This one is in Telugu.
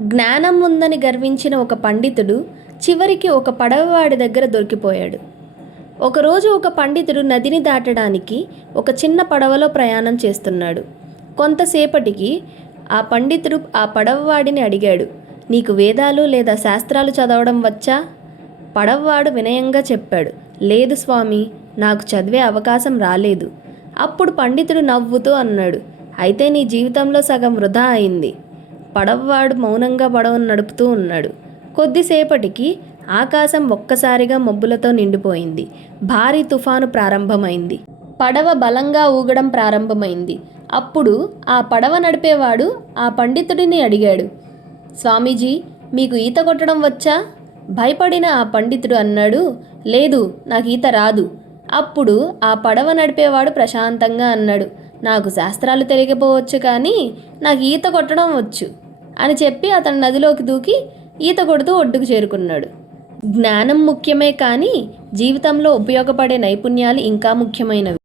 జ్ఞానం ఉందని గర్వించిన ఒక పండితుడు చివరికి ఒక పడవవాడి దగ్గర దొరికిపోయాడు. ఒకరోజు ఒక పండితుడు నదిని దాటడానికి ఒక చిన్న పడవలో ప్రయాణం చేస్తున్నాడు. కొంతసేపటికి ఆ పండితుడు ఆ పడవవాడిని అడిగాడు, నీకు వేదాలు లేదా శాస్త్రాలు చదవడం వచ్చా? పడవవాడు వినయంగా చెప్పాడు, లేదు స్వామి, నాకు చదివే అవకాశం రాలేదు. అప్పుడు పండితుడు నవ్వుతూ అన్నాడు, అయితే నీ జీవితంలో సగం వృధా అయింది. పడవవాడు మౌనంగా పడవను నడుపుతూ ఉన్నాడు. కొద్దిసేపటికి ఆకాశం ఒక్కసారిగా మబ్బులతో నిండిపోయింది. భారీ తుఫాను ప్రారంభమైంది. పడవ బలంగా ఊగడం ప్రారంభమైంది. అప్పుడు ఆ పడవ నడిపేవాడు ఆ పండితుడిని అడిగాడు, స్వామీజీ, మీకు ఈత కొట్టడం వచ్చా? భయపడిన ఆ పండితుడు అన్నాడు, లేదు, నాకు ఈత రాదు. అప్పుడు ఆ పడవ నడిపేవాడు ప్రశాంతంగా అన్నాడు, నాకు శాస్త్రాలు తెలియకపోవచ్చు కానీ నాకు ఈత కొట్టడం వచ్చు అని చెప్పి అతను నదిలోకి దూకి ఈత కొడుతూ ఒడ్డుకు చేరుకున్నాడు. జ్ఞానం ముఖ్యమే కానీ జీవితంలో ఉపయోగపడే నైపుణ్యాలు ఇంకా ముఖ్యమైనవి.